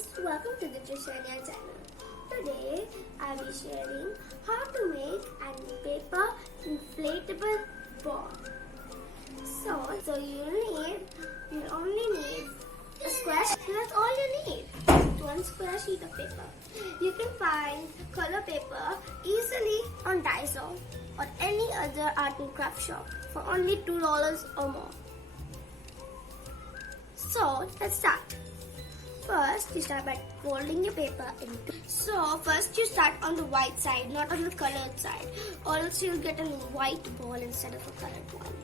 guys, welcome to the Trishanya channel. Today I'll be sharing how to make an paper inflatable ball. So you only need a square sheet. That's all you need. One square sheet of paper. You can find color paper easily on Daiso or any other art and craft shop for only $2 or more. So let's start. First, you start by folding your paper into. So first you start on the white side, not on the colored side, or else you'll get a white ball instead of a colored one.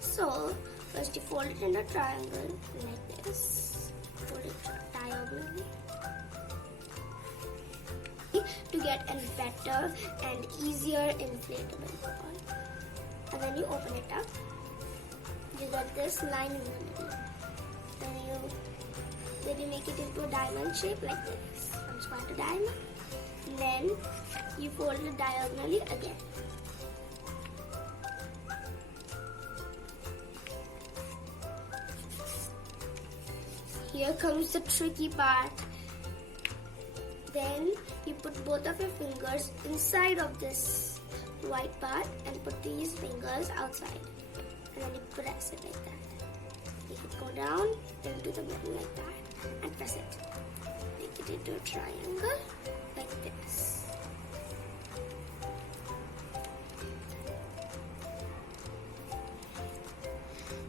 So first you fold it in a triangle like this. Fold it diagonally to get a better and easier inflatable ball. And then you open it up. You get this line in the middle. Then you make it into a diamond shape like this. From square to diamond. And then you fold it diagonally again. Here comes the tricky part. Then you put both of your fingers inside of this white part and put these fingers outside. And then you press it like that. Make it go down into the middle like that and press it. Make it into a triangle like this.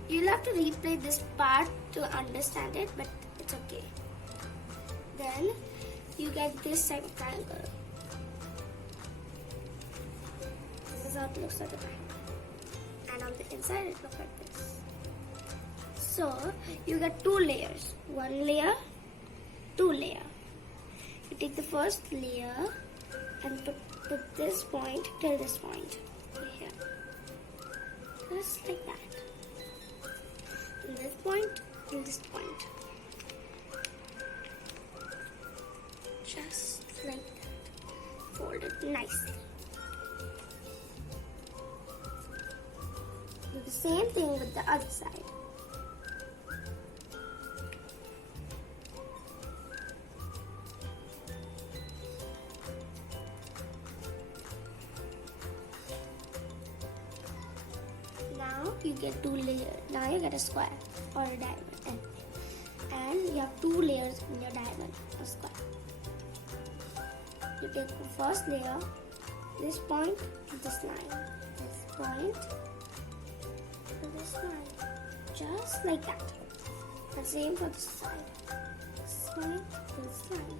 You'll have to replay this part to understand it, but it's okay. Then you get this type of triangle. This is how it looks at the triangle. And on the inside it looks like this. So you get two layers. One layer, two layer. You take the first layer and put this point till this point. Here. Just like that. From this point till this point. Just like that. Fold it nicely. Do the same thing with the other side. Now you get two layers. Now you get a square or a diamond. And you have two layers in your diamond or square. You take the first layer, this point to this line, this point to this line, just like that. And same for this side, this point to this line.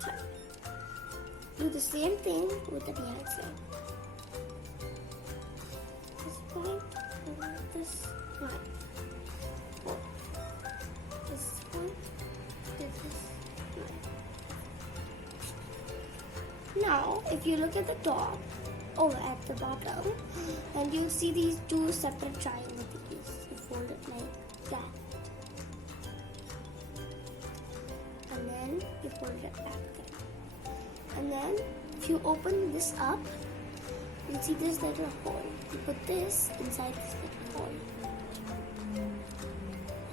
So, do the same thing with the behind side. This point to this line. This point to this line. Now, if you look at the top, or at the bottom, then you'll see these two separate triangle pieces. You fold it like that. And then you fold it back again. And then, if you open this up, you'll see this little hole. You put this inside this little hole.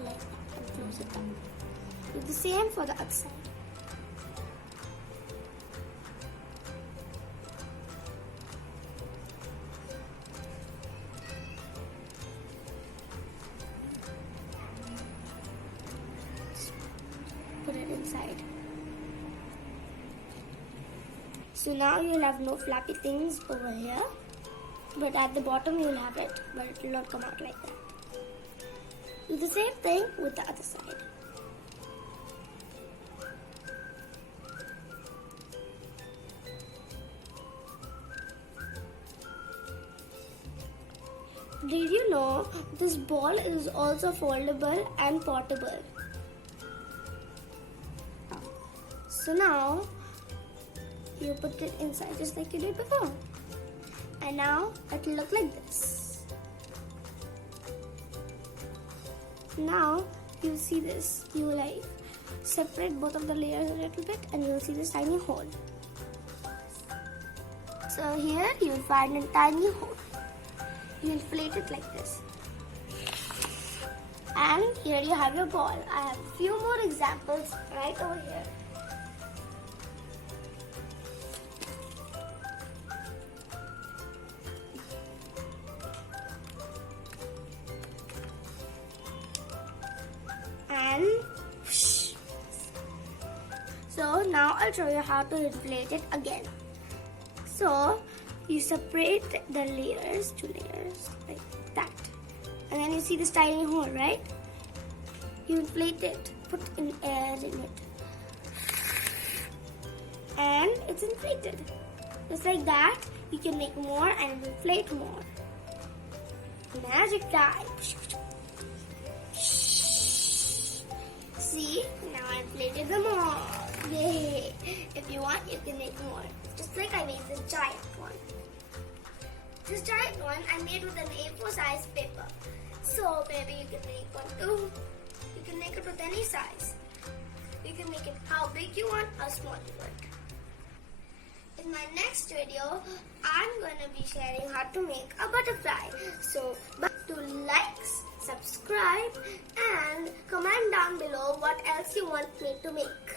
Like that, and close it up. Do the same for the other side. Put it inside. So now you'll have no flappy things over here, but at the bottom you'll have it, but it will not come out like that. Do the same thing with the other side. Did you know this ball is also foldable and portable? So now you put it inside just like you did before. And now it will look like this. Now you see this. You like separate both of the layers a little bit and you'll see this tiny hole. So here you'll find a tiny hole. You inflate it like this. And here you have your ball. I have a few more examples right over here. And so now I'll show you how to inflate it again. So you separate the layers, two layers like that, and then you see this tiny hole, right? You inflate it, put in air in it, and it's inflated. Just like that, you can make more and inflate more. Magic time. See, now I inflated them all. Yay! If you want, you can make more. Just like I made this giant one. This giant one I made with an A4 size paper. So maybe you can make one too. You can make it with any size. You can make it how big you want, how small you want. In my next video, I'm going to be sharing how to make a butterfly. So, to like, subscribe and comment down below what else you want me to make.